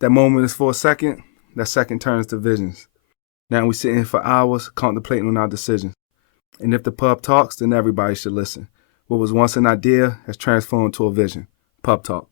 That moment is for a second, that second turns to visions. Now we sit here for hours contemplating on our decisions. And if the pub talks, then everybody should listen. What was once an idea has transformed to a vision. Pub Talk.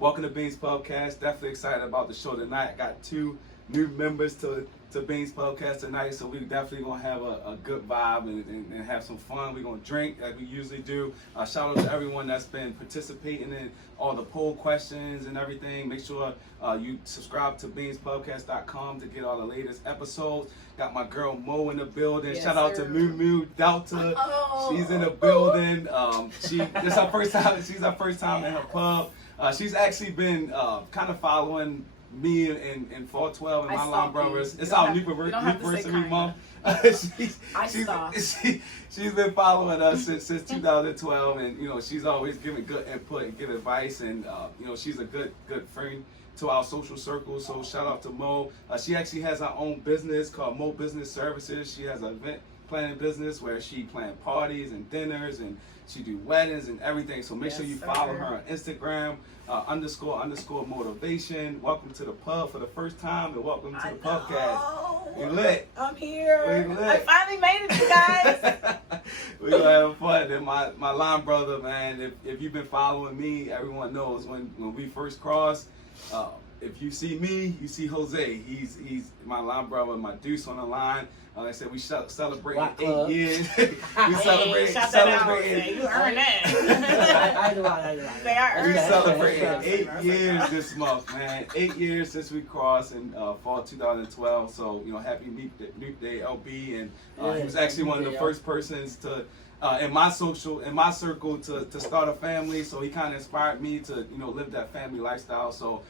Welcome to Beans Podcast. Definitely excited about the show tonight. I got two new members to Beans Podcast tonight, so we definitely gonna have a good vibe and have some fun. We're gonna drink like we usually do. Shout out to everyone that's been participating in all the poll questions and everything. Make sure you subscribe to beanspodcast.com to get all the latest episodes. Got my girl Mo in the building. Yes, Shout out sir. to Moo Delta. Oh. She's in the building. This her first time. She's her first time in her pub. She's actually been kind of following me in 412 and my line brothers. It's our anniversary month. She's been following us since 2012, and you know she's always giving good input and good advice, and you know she's a good friend to our social circle. So shout out to Mo. She actually has her own business called Mo Business Services. She has an event planning business where she plan parties and dinners, and she do weddings and everything. So make sure you follow her on Instagram, __ motivation. Welcome to the pub for the first time, and welcome to the Pubcast. We lit. I'm here. We lit. I finally made it, you guys. We gonna have fun. And my line brother, man, if you've been following me, everyone knows when we first crossed, if you see me, you see Jose. He's my line brother, my deuce on the line. Like I said, we celebrating 8 years. We celebrating. You earned that. I do. We celebrating 8 years this month, man. 8 years since we crossed in fall 2012. So you know, happy Nuke Day, LB, and he was actually one of the first persons to. In my circle to start a family, so he kind of inspired me to live that family lifestyle. So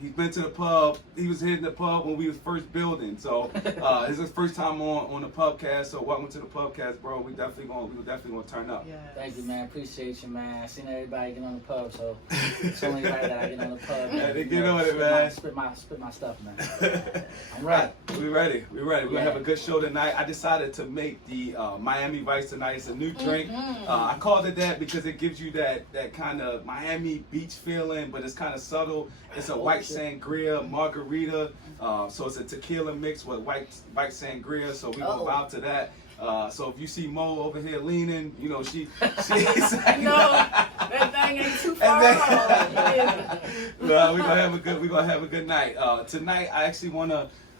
he's been to the pub. He was hitting the pub when we was first building. So it's his first time on the Pubcast. So welcome to the Pubcast, bro. We definitely gonna turn up. Yes. Thank you, man. Appreciate you, man. I seen everybody get on the pub, so it's only right that I get on the pub. Yeah, they get on it, man. Spit my stuff, man. I'm ready. We ready. We're gonna have a good show tonight. I decided to make the Miami Vice tonight. It's a new drink. I called it that because it gives you that kind of Miami Beach feeling, but it's kind of subtle. It's a white sangria margarita. So it's a tequila mix with white sangria. So we're gonna vibe to that. So if you see Mo over here leaning, she's No, that thing ain't too far off. Well, we're gonna have a good night. Tonight I actually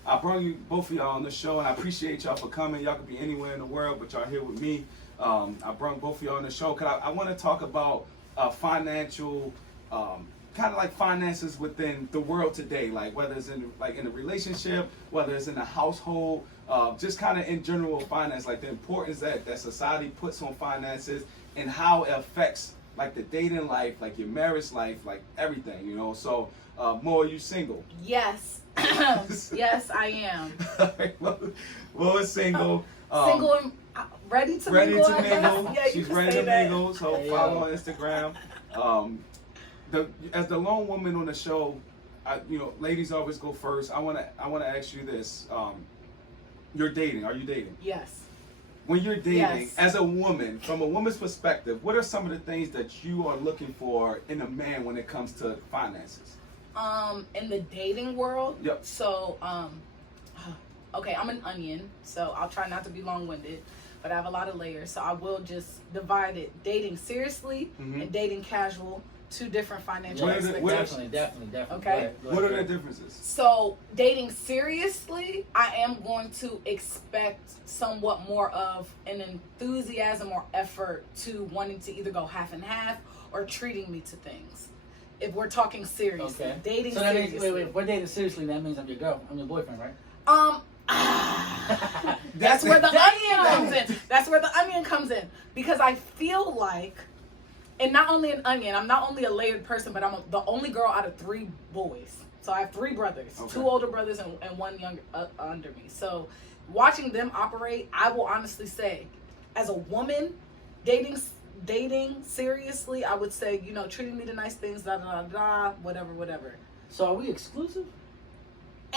I brought you both of y'all on the show, and I appreciate y'all for coming. Y'all could be anywhere in the world, but y'all here with me. I brought both of y'all on the show because I want to talk about financial, kind of like finances within the world today, like whether it's in a relationship, whether it's in a household, just kind of in general finance, like the importance that society puts on finances and how it affects like the dating life, like your marriage life, like everything, So, Mo, are you single? Yes. Yes, I am. Mo is single. Single and ready to mingle. Yeah, She's ready to mingle. So follow on Instagram. As the lone woman on the show, ladies always go first. I wanna ask you this: you're dating. Are you dating? Yes. When you're dating, Yes. as a woman, from a woman's perspective, what are some of the things that you are looking for in a man when it comes to finances? In the dating world. Yep. So, okay, I'm an onion, so I'll try not to be long-winded, but I have a lot of layers. So I will just divide it: dating seriously and dating casual. Two different financial expectations. Definitely. Okay. What are the differences? So dating seriously, I am going to expect somewhat more of an enthusiasm or effort to wanting to either go half and half or treating me to things. If we're talking seriously, Okay. dating So that means, seriously. wait, if we're dating seriously, that means I'm your girl. I'm your boyfriend, right? That's where the onion comes in. That's where the onion comes in. Because I feel like, and not only an onion, I'm not only a layered person, but I'm the only girl out of 3 boys. So I have 3 brothers, Okay. 2 older brothers and 1 younger under me. So watching them operate, I will honestly say, as a woman, dating dating seriously, I would say, you know, treating me to nice things, da da da da, whatever. So are we exclusive?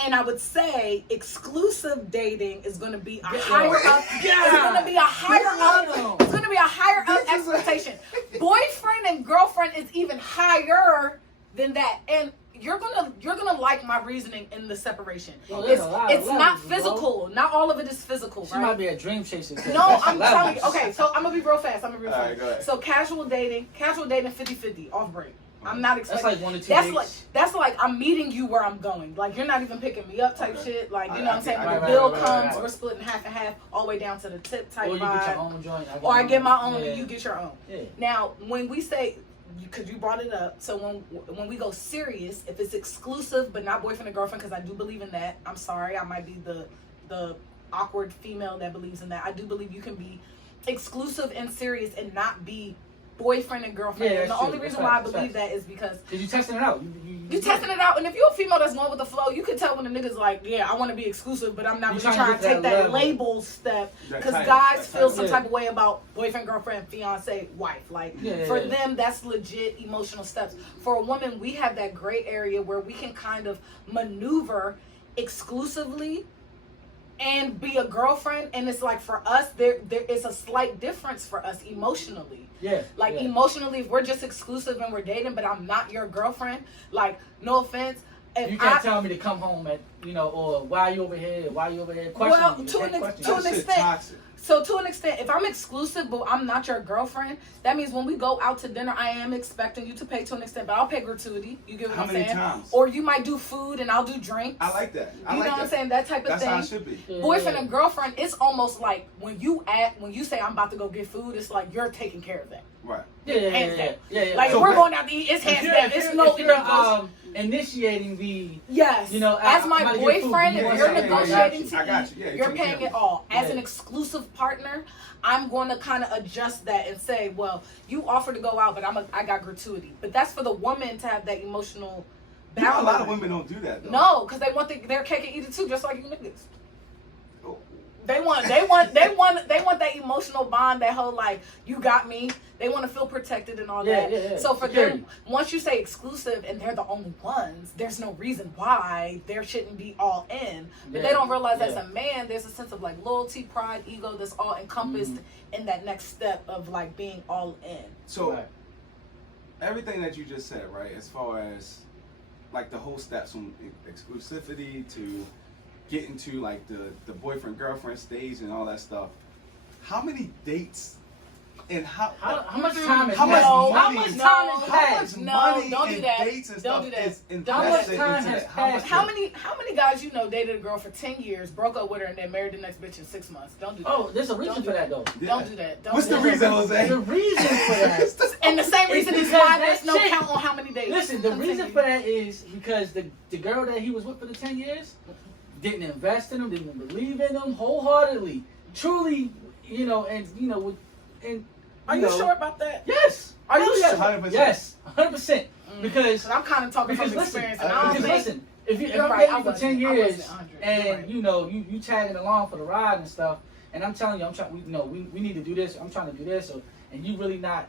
And I would say exclusive dating is going to be a Yeah. higher up. Yeah. It's going to be a higher up. It's going to be a higher up This is a- expectation. Boyfriend and girlfriend is even higher than that, and you're gonna like my reasoning in the separation. Well, there's it's a lot of it's not levels, bro. physical. Not all of it is physical, She right? might be a dream chaser. No, I'm telling you. Okay, so I'm gonna be real fast. All right, go ahead. So casual dating 50-50 off break. I'm not That's expecting. like 1 or 2 That's dates. like I'm meeting you where I'm going. Like you're not even picking me up type Okay. shit. Like you I- know what I I'm saying? get- When I the get- bill right, comes, right. we're splitting half and half, all the way down to the tip type Or you get your vibe. own joint. Or I get my own Yeah. and you get your own. Yeah. Now, when we say, because you brought it up, so when we go serious, if it's exclusive but not boyfriend and girlfriend, because I do believe in that. I'm sorry, I might be the awkward female that believes in that. I do believe you can be exclusive and serious and not be boyfriend and girlfriend. Yeah, And the that's only true. reason That's why I facts. believe that is because Cause you testing it out. you testing it out, and if you're a female that's going with the flow, you can tell when a nigga's like, yeah, I want to be exclusive, but I'm not You really trying trying to to get take that that level. label step, That because title, guys that feel title. some Yeah. type of way about boyfriend, girlfriend, fiance, wife. Like Yeah, for yeah. them, that's legit emotional steps. For a woman, we have that gray area where we can kind of maneuver exclusively and be a girlfriend, and it's like for us there is a slight difference for us emotionally. Yeah. Like yeah. emotionally, if we're just exclusive and we're dating, but I'm not your girlfriend, like no offense, if You can't I, tell me to come home at, or why you over here? Why you over here? Question Well, me. You to can't an question to me. an That shit extent. toxic. So to an extent, if I'm exclusive but I'm not your girlfriend, that means when we go out to dinner, I am expecting you to pay to an extent, but I'll pay gratuity. You get what How I'm many saying? times? Or you might do food and I'll do drinks. I like that. I You like know what I'm saying? That type of That's thing. how it should be. Yeah, Boyfriend yeah. and girlfriend, it's almost like when you say I'm about to go get food, it's like you're taking care of that. Right. Yeah, yeah, Hands yeah, down. yeah, yeah. Like So if we're wait. going out to eat, it's If hands you're- down. if It's you're- no if you're, negotiation. initiating the, Yes. you know, as I'm my about to get food. boyfriend, You if want you're something? negotiating I got to you. Yeah, eat, you you're take care paying of it it. all. As Yeah. an exclusive partner, I'm going to kind of adjust that and say, well, you offer to go out, but I got gratuity. But that's for the woman to have that emotional You know, a balance. lot of women don't do that though. No, because they want their cake and eat it too, just like you niggas. Oh. They want that emotional bond, that whole like, you got me. They want to feel protected and all Yeah, that. yeah, yeah. So for Security. them, once you say exclusive and they're the only ones, there's no reason why there shouldn't be all in. But they Yeah, don't realize as yeah. a man, there's a sense of like loyalty, pride, ego that's all encompassed in that next step of like being all in. So Right. everything that you just said, right? As far as like the whole steps from exclusivity to getting to like the boyfriend girlfriend stage and all that stuff. How many dates and how much time has how much passed? money- How much time has how passed? much No, money don't do and that. dates and Don't stuff do that. is Don't- invested How much time into has that? How much passed? How many guys you know dated a girl for 10 years, broke up with her, and then married the next bitch in 6 months? Don't do that. Oh, there's a reason Don't do for that though. Yeah. Don't do that. Don't What's do the that. reason, Jose? There's a reason for that. And the same It's reason is because why that there's no chick- count on how many days. Listen, the reason Continue. for that is because the girl that he was with for the 10 years didn't invest in him, didn't believe in him wholeheartedly, truly, with, and Are you know, sure about that? Yes. Are you Yes. sure? 100%. Yes, 100%. Because 'Cause I'm kind of talking from because listen, experience, and I don't because think. listen, if You're I'm right, dating I for wasn't- 10 I years wasn't 100, you're right. and you tagging along for the ride and stuff, and I'm telling you, we need to do this. I'm trying to do this, and you really not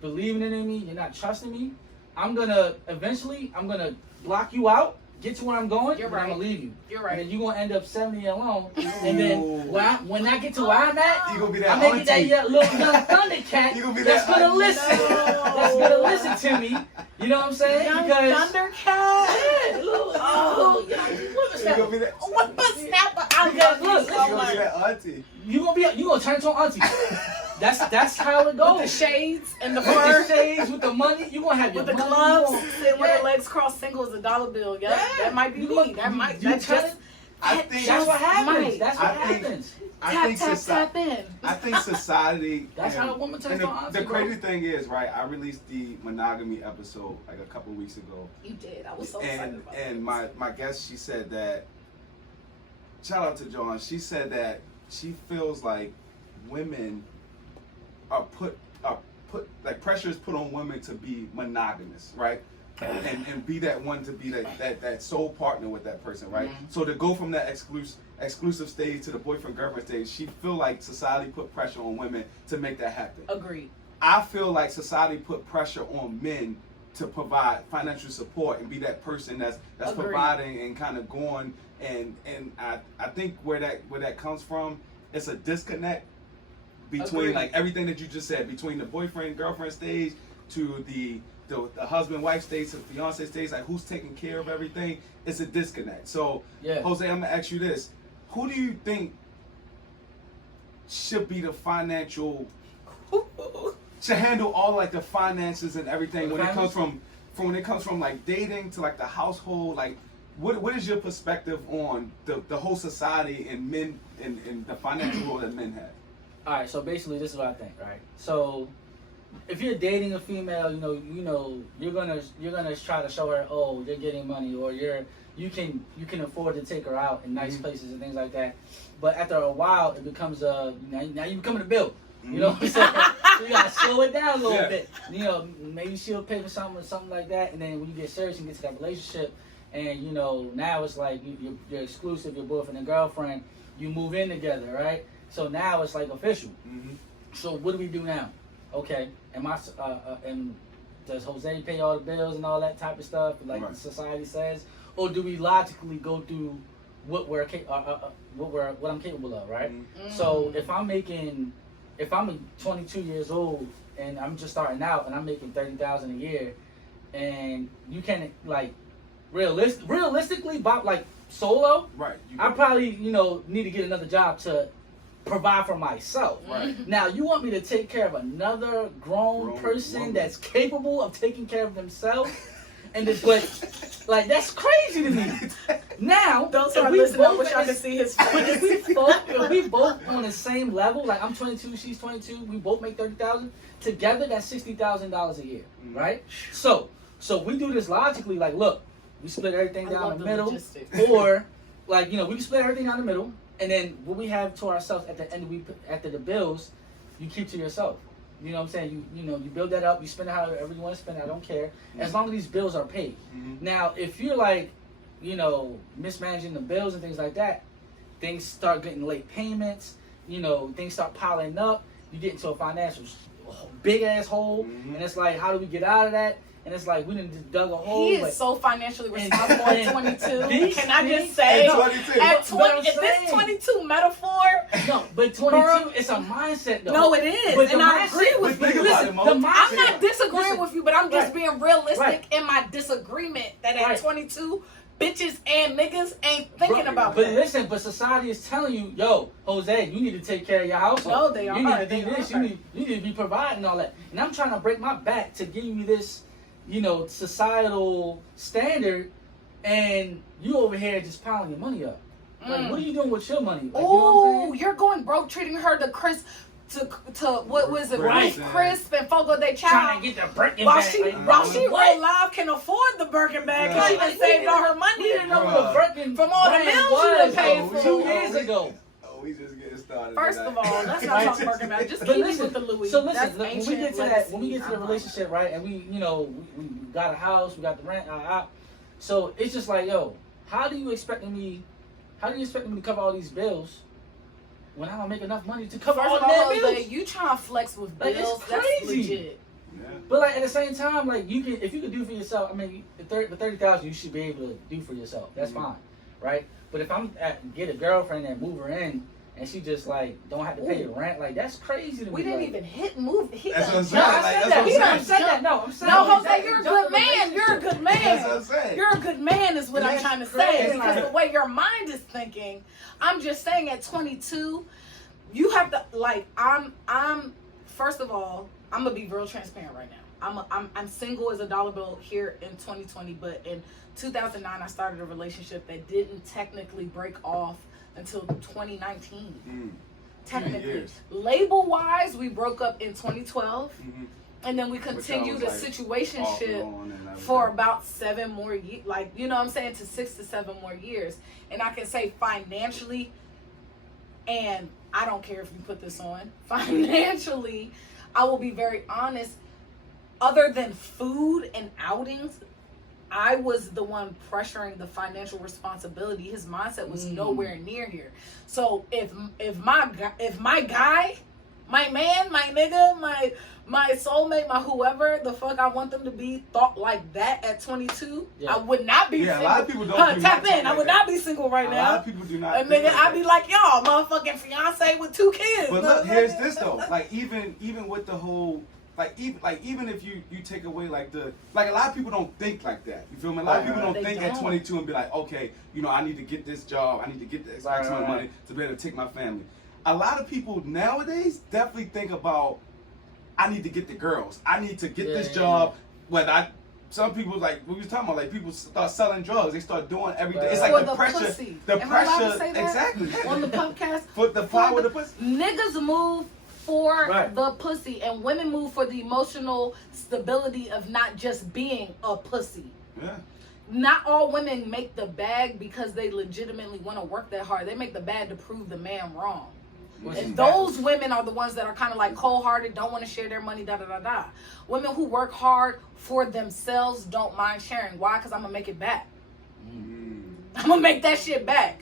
believing in me, you're not trusting me. I'm gonna block you out, get to where I'm going, You're and I'm right. gonna leave you. You're And right. then you're gonna end up 70 alone, and then when I get to where I'm at, You gonna be that I'm making that auntie. little young Thundercat You gonna be that's that gonna auntie. listen. No. That's gonna listen to me. You know what I'm saying? Young Because Thundercat. yeah, little Oh, You gonna be that? what the snapper? I Because love you look, so You gonna be much. that auntie? you gonna turn to an auntie. That's how it With the goes. shades and the With the fur. shades, with the money, you gonna have your With the money, gloves, you gonna- sitting with Yeah. your legs crossed, single as a dollar bill. Yeah, that might be You me. gonna- That might. you That trying just. to- I that think That's what just happens. might. That's what I think- happens. I Tap think tap society. tap in. I think society. That's and- how a woman turns and to auntie, the bro. crazy thing is, right? I released the monogamy episode like a couple weeks ago, You did. I was so excited about that. and my guest, she said that. Shout out to John. She said that she feels like women are put like pressure is put on women to be monogamous, right? And be that one to be that sole partner with that person, right? Mhm. So to go from that exclusive stage to the boyfriend girlfriend stage, she feel like society put pressure on women to make that happen. Agreed. I feel like society put pressure on men to provide financial support and be that person that's Agreed. providing and kind of going, and I think where that comes from, it's a disconnect between Agreed. like everything that you just said, between the boyfriend girlfriend stage to the husband wife stage to the fiance stage, like who's taking care of everything. It's a disconnect. So Yeah. Jose, I'm gonna ask you this: who do you think should be the financial to handle all like the finances and everything when it comes from when it comes from like dating to like the household? Like what is your perspective on the whole society and men and the financial role that men have? All right, so basically, this is what I think, right? So, if you're dating a female, you're gonna try to show her, oh, you're getting money, or you can afford to take her out in nice places and things like that. But after a while, it becomes now you becoming a bill. You know what I'm saying? So you gotta slow it down a little bit. Maybe she'll pay for something or something like that, and then when you get serious and get to that relationship, and now it's like you're exclusive, your boyfriend and girlfriend, you move in together, right? So now it's like official. Mm-hmm. So what do we do now? Okay, and does Jose pay all the bills and all that type of stuff, like Right. society says, or do we logically go through what I'm capable of, right? Mm-hmm. So if I'm 22 years old and I'm just starting out and I'm making $30,000 a year, and you can like realistically, about like solo, Right. I probably need to get another job to provide for myself. Right. Now you want me to take care of another grown person woman. that's capable of taking care of themselves, and but like that's crazy to me. Now Don't if start we listening. I both wish at I the- could see his But face. if we both on the same level, like I'm 22, she's 22, we both make 30,000 together. That's $60,000 a year, Mhm. right? So we do this logically. Like, look, we split everything I down love the the middle, logistics. or like we can split everything down the middle, and then what we have to ourselves at the end, after the bills, you keep to yourself. You know what I'm saying? You build that up, you spend it however you want to spend it, I don't care. As long as these bills are paid. Mhm. Now, if you're like, mismanaging the bills and things like that, things start getting late payments, things start piling up, you get into a financial big ass hole, Mhm. and it's like, how do we get out of that? And it's like, we done just dug a hole. He is but- so financially And- responsible at and 22. these Can I just things- say, At 22. at But 20, I'm if this saying- 22 metaphor, No, but 22, it's a mindset though. no, it is, But and the I mindset- agree with But think you. about Listen, it, Mo. the I'm mindset- not disagreeing Listen, with you, but I'm just right. being realistic Right. in my disagreement that at Right. 22, bitches and niggas ain't thinking Bro, about but that. listen, but society is telling you, yo, Jose, you need to take care of your household. No, they You are. need to They do this. are. You need to be providing all that. And I'm trying to break my back to give you this, societal standard, and you over here just piling your money up. Like, what are you doing with your money? Like, you know what I'm Oh, saying? you're going broke, treating her to what was it, Chris Ruth and- Crisp and Fogo de Chao. Trying to get the Birkin While back. she like, real live can afford the Birkin bag because she Yeah. done saved all her we money. didn't know what the Birkin From all the brand bills was you done paid Oh, for. 2 years ago. Oh, we just getting started. First tonight. of all, let's not talk Birkin bag. Just But keep me listen, with the Louis. so listen, That's when we ancient get to legacy. when we get to the I'm relationship, right, and we got a house, we got the rent, so it's just like, yo, how do you expect me to cover all these bills when I don't make enough money to cover First all of the all, damn bills? Jose, you trying to flex with Like, it's bills? That's crazy. legit. Yeah. But like at the same time, like if you could do for yourself, I mean, the 30,000 you should be able to do for yourself. That's Mhm. fine, right? But if I'm get a girlfriend and move her in, and she just like don't have to pay the rent, like that's crazy to me. We didn't like, even hit move. He That's done what I'm No, saying. I Like, said that's that. what He I'm done saying. said that. No, I'm saying. No, that Jose, you're a good man. You're a good That's what man. I'm saying. You're a good man is what I'm That's trying to crazy. say. Because Like- the way your mind is thinking, I'm just saying at 22, you have to I'm first of all, I'm gonna be real transparent right now. I'm single as a dollar bill here in 2020, but in 2009 I started a relationship that didn't technically break off until 2019. Mm. Technically, years. label wise, we broke up in 2012, Mhm. and then we y'all continued was, the like, situationship Off and on and everything. for about 7 more years, like, you know what I'm saying, to 6 to 7 more years. And I can say financially, and I don't care if you put this on, financially, I will be very honest, other than food and outings, I was the one pressuring the financial responsibility. His mindset was nowhere near here. So if my guy My man, my nigga, my soulmate, my whoever the fuck I want them to be thought like that at 22, Yeah. I would not be Yeah, a single. lot of people don't do Tap nothing in. I like would that. not be single right A now. lot of people do not. And think nigga, like I'd be that. like, y'all, motherfucking fiance with 2 kids. But look, here's motherfucker. this though. Like even with the whole even if you take away like a lot of people don't think like that. You feel me? A lot of people don't They think don't. at 22 and be like, okay, I need to get this job, I need to get this Right, X amount of right. money to be able to take my family. A lot of people nowadays definitely think about, I need to get the girls, I need to get this job. Some people, like we was talking about, like people start selling drugs, they start doing everything. Right. It's For like the the pressure, pussy. the Am I allowed to pressure, say that? exactly. On the podcast, For the power of the pussy. niggas move for Right. the pussy, and women move for the emotional stability of not just being a pussy. Yeah. Not all women make the bag because they legitimately want to work that hard. They make the bag to prove the man wrong. Which And is those women are the ones that are kind of like cold-hearted, don't want to share their money, da-da-da-da. Women who work hard for themselves don't mind sharing. Why? Because I'm going to make it back. I'm going to make that shit back.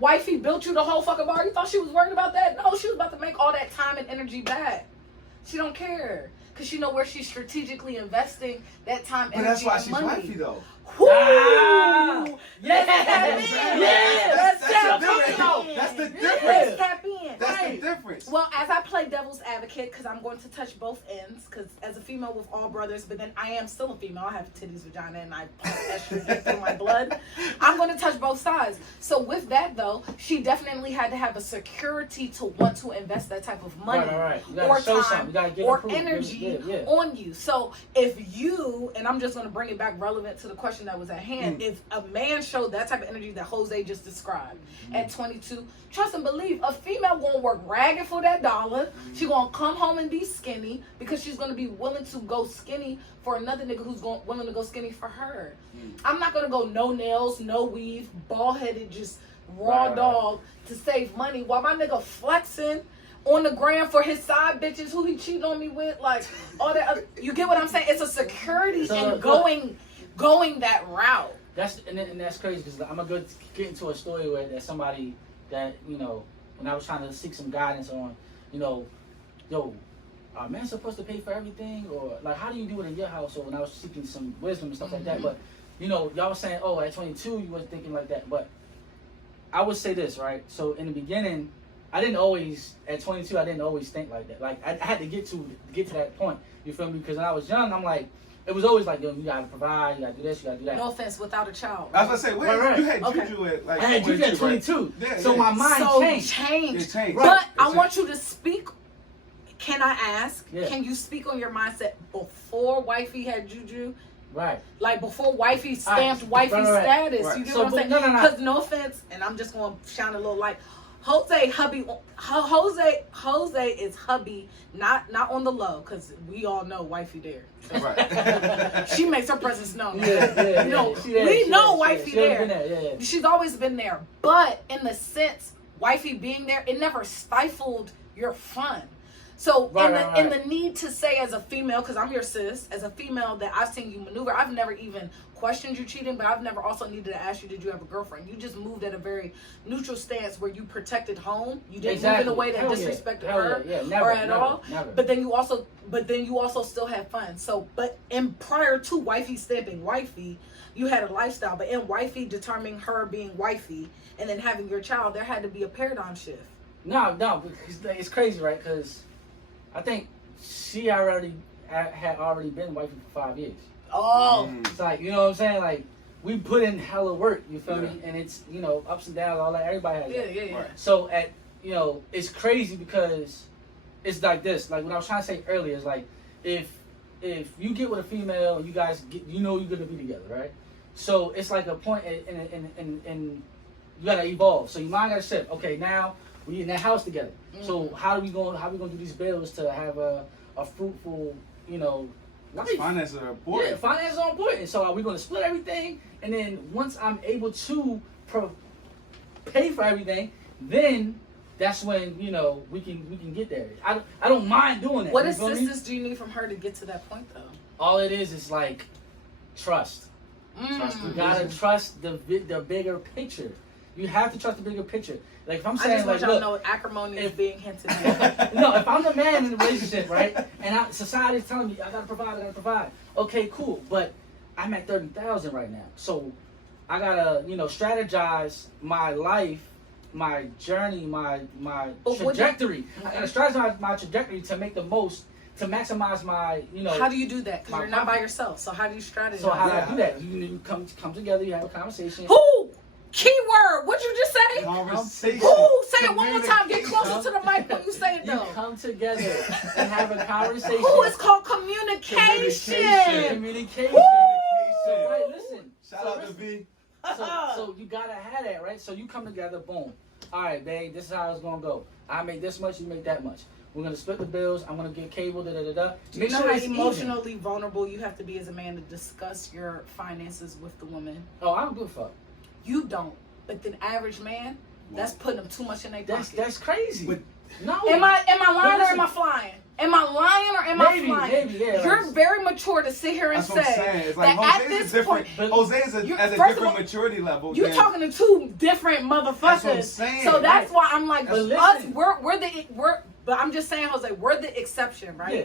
Wifey built you the whole fucking bar. You thought she was worried about that? No, she was about to make all that time and energy back. She don't care. Because she know where she's strategically investing that time, But energy, that's why and she's money. wifey though. Woo! Ah! Let's tap in. Yeah, Let's that's tap the difference. in. That's the Let's difference. tap in. That's Right. the difference. Well, as I play devil's advocate, because I'm going to touch both ends, because as a female with all brothers, but then I am still a female. I have titties, vagina, and I pump estrogen through my blood. I'm going to touch both sides. So with that, though, she definitely had to have a security to want to invest that type of money Right. You gotta or show time something. You gotta give or proof. energy Yeah. on you. So if you, and I'm just going to bring it back relevant to the question that was at hand, if a man showed that type of energy that Jose just described at 22, trust and believe, a female gonna work ragged for that dollar. She gonna come home and be skinny because she's gonna be willing to go skinny for another nigga who's willing to go skinny for her. I'm not gonna go no nails, no weave, bald headed, just raw Right. dog to save money while my nigga flexing on the gram for his side bitches who he cheating on me with, like all that other, you get what I'm saying? It's a security So, in going that route. And that's crazy because I'm gonna get into a story where there's somebody that when I was trying to seek some guidance on, are men supposed to pay for everything, or like how do you do it in your household? When I was seeking some wisdom and stuff like that, but y'all was saying, oh, at 22 you wasn't thinking like that, but I would say this, right? So in the beginning, at 22 I didn't always think like that. Like I had to get to that point. You feel me? Because when I was young, I'm like, it was always like, yo, you gotta provide, you gotta do this, you gotta do that. No offense, without a child. I was gonna say, wait, Right. you had Okay. Juju at like I had Juju at 22, 22, right? so my mind So changed. It changed. But Right. I want you to speak. Can I ask? Yeah. Can you speak on your mindset before wifey had Juju? Right. Like before wifey stamped wifey right. status. Right. You get So, what I'm saying? no. Because no offense, and I'm just gonna shine a little light. Jose is hubby, not on the low, because we all know wifey there. Right. She makes her presence known. Yeah. You know, She there, we she know there, wifey she always there. been there. Yeah. She's always been there. But in the sense, wifey being there, it never stifled your fun. So Right. in the need to say as a female, because I'm your sis, as a female that I've seen you maneuver, I've never even questioned you cheating, but I've never also needed to ask you, did you have a girlfriend? You just moved at a very neutral stance where you protected home. You didn't move in a way that Hell yeah. disrespected Hell her yeah. Never, or at all. Never. But then you also still had fun. So, but in prior to wifey stamping wifey, you had a lifestyle. But in wifey determining her being wifey and then having your child, there had to be a paradigm shift. No, because it's crazy, right? Because I think she had already been wifey for 5 years. Oh, It's like, you know what I'm saying? Like, we put in hella work, you feel Yeah. me? And it's, ups and downs, all that. Everybody has that. yeah. Right. So it's crazy because it's like this. Like what I was trying to say earlier is like, if you get with a female, you guys get, you're gonna be together, right? So it's like a point in you gotta evolve. So your mind gotta shift. Okay, now we in that house together. So how we gonna do these bills to have a fruitful, life? Finances are Yeah, important. finances are important. So are we going to split everything? And then once I'm able to pay for everything, then that's when we can get there. I don't mind doing that. What you feel me? assistance do you need from her to get to that point, though? All it is like trust. You gotta trust the bigger picture. You have to trust the bigger picture. Like if I'm I saying just want like, y'all to look, know acrimony is if- being hinted at. no, if I'm the man in the relationship, right, and society's telling me I gotta provide. Okay, cool, but I'm at 30,000 right now, so I gotta, strategize my life, my journey, my But what do- trajectory. I gotta strategize my trajectory to make the most, to maximize my, How do you do that? Because My you're not by profit. yourself. So how do you strategize? So how do Yeah. I do that? You come together, you have a conversation. Who? Keyword. What'd you just say? Conversation. Who? Say it one more time. Get closer to the mic when you say it You though. come together and have a conversation. Who is called communication? Communication. Woo! So, right, listen. Shout So out to listen. V. So you gotta have that, right? So you come together, boom. All right, babe, this is how it's gonna go. I make this much, you make that much. We're gonna split the bills. I'm gonna get cable, Do you Make know sure how it's even. emotionally vulnerable you have to be as a man to discuss your finances with the woman? Oh, I don't give a fuck. You don't. But the average man, that's putting them too much in their pocket. That's crazy. But- no. Am I lying or listen. am I flying? Am I lying or am I flying? Maybe, yeah. You're very mature to sit here and That's what I'm say saying. It's like that at Jose's this a different. point, Jose is you're- at a first of different all, maturity level. you're than- talking to two different motherfuckers. That's what I'm saying. So that's why I'm like, That's- but But us, listen. but I'm just saying, Jose, we're the exception, right? Yeah.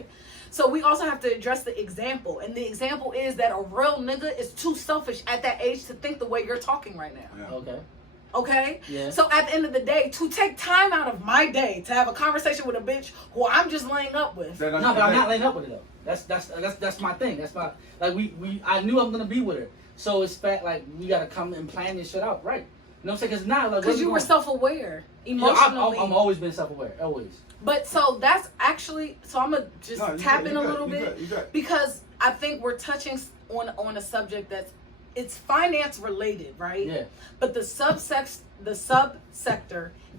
So we also have to address the example, and the example is that a real nigga is too selfish at that age to think the way you're talking right now. Yeah. Okay. Okay? Yeah. So at the end of the day, to take time out of my day to have a conversation with a bitch who I'm just laying up with. That- No, but I'm not laying up with her though. That's my thing. That's my I knew I'm gonna be with her. So it's fact like we gotta come and plan this shit out, right? You know what I'm saying? Because now like Because you were self-aware, You know, emotionally. I'm always been self-aware, always. But so that's actually, so I'm going to just No, you tap good, in you a good, little you bit. good, you good. Because I think we're touching on a subject it's finance related, right? Yeah. But the subsector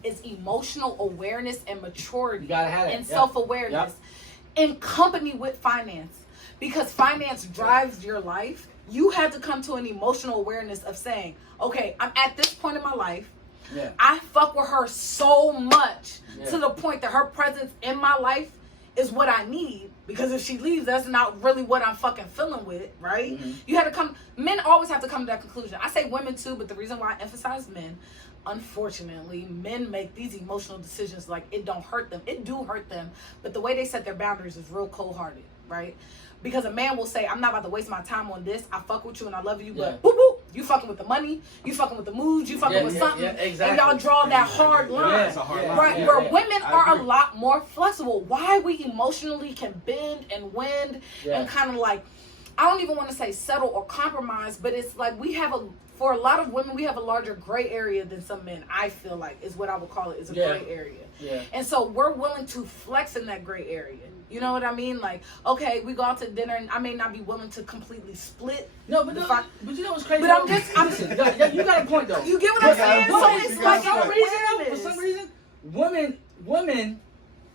is emotional awareness and maturity You gotta have that. and Yep. self-awareness in company with finance. Because finance drives your life. You had to come to an emotional awareness of saying, okay, I'm at this point in my life. Yeah. I fuck with her so much Yeah. to the point that her presence in my life is what I need. Because if she leaves, that's not really what I'm fucking feeling with, right? Mhm. You had to come, men always have to come to that conclusion. I say women too, but the reason why I emphasize men, unfortunately, men make these emotional decisions like it don't hurt them. It do hurt them, but the way they set their boundaries is real cold-hearted, right? Because a man will say, I'm not about to waste my time on this. I fuck with you and I love you, but boop, boop, you fucking with the money, you fucking with the moods, you fucking with something, exactly. and y'all draw that hard line. Yeah, It's a hard yeah, line. Right, yeah, where yeah. women I are a agree. lot more flexible. Why we emotionally can bend and wend Yeah. and kind of like, I don't even want to say settle or compromise, but it's like for a lot of women, we have a larger gray area than some men. I feel like is what I would call it, is a Yeah. gray area. Yeah. And so we're willing to flex in that gray area. You know what I mean? Like, okay, we go out to dinner and I may not be willing to completely split. No, but If but you know what's crazy? But I'm though? just- I'm- Listen, you got a point though. You get what You I'm got a saying? point. So You it's got like a point. For some reason, women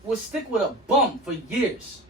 will stick with a bum for years.